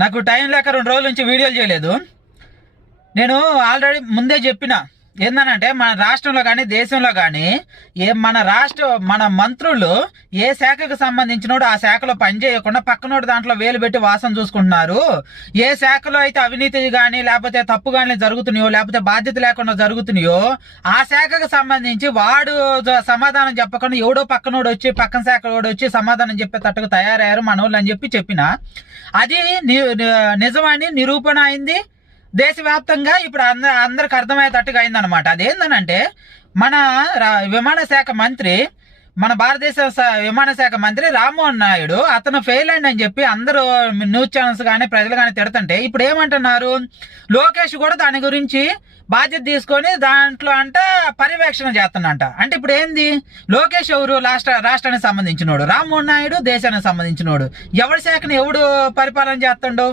నాకు టైం లేక 2 రోజుల నుంచి వీడియోలు చేయలేదు. నేను ఆల్రెడీ ముందే చెప్పిన ఏందనంటే మన రాష్ట్రంలో కానీ దేశంలో కానీ మన మంత్రులు ఏ శాఖకు సంబంధించినోడు ఆ శాఖలో పనిచేయకుండా పక్కనోడు దాంట్లో వేలు పెట్టి వాసన చూసుకుంటున్నారు. ఏ శాఖలో అయితే అవినీతి కానీ లేకపోతే తప్పు కానీ జరుగుతున్నాయో లేకపోతే బాధ్యత లేకుండా జరుగుతున్నాయో ఆ శాఖకు సంబంధించి వాడు సమాధానం చెప్పకుండా ఎవడో పక్కన శాఖ వచ్చి సమాధానం చెప్పేటట్టుగా తయారయ్యారు మనోళ్ళు అని చెప్పిన అది నిజమని నిరూపణ అయింది. దేశవ్యాప్తంగా ఇప్పుడు అందరికి అర్థమయ్యేటట్టుగా అయిందనమాట. అదేందనంటే మన విమానశాఖ మంత్రి, మన భారతదేశ విమానశాఖ మంత్రి రామ్మోహన్ నాయుడు అతను ఫెయిల్ అయింది అని చెప్పి అందరూ న్యూస్ ఛానల్స్ కానీ ప్రజలు కానీ తిడుతుంటే ఇప్పుడు ఏమంటున్నారు, లోకేష్ కూడా దాని గురించి బాధ్యత తీసుకొని దాంట్లో పర్యవేక్షణ చేస్తున్నంట. అంటే ఇప్పుడు ఏంది, లోకేష్ ఎవరు రాష్ట్రానికి సంబంధించినోడు, రామ్మోహన్ నాయుడు దేశానికి సంబంధించినోడు. ఎవరి శాఖను ఎవడు పరిపాలన చేస్తుండో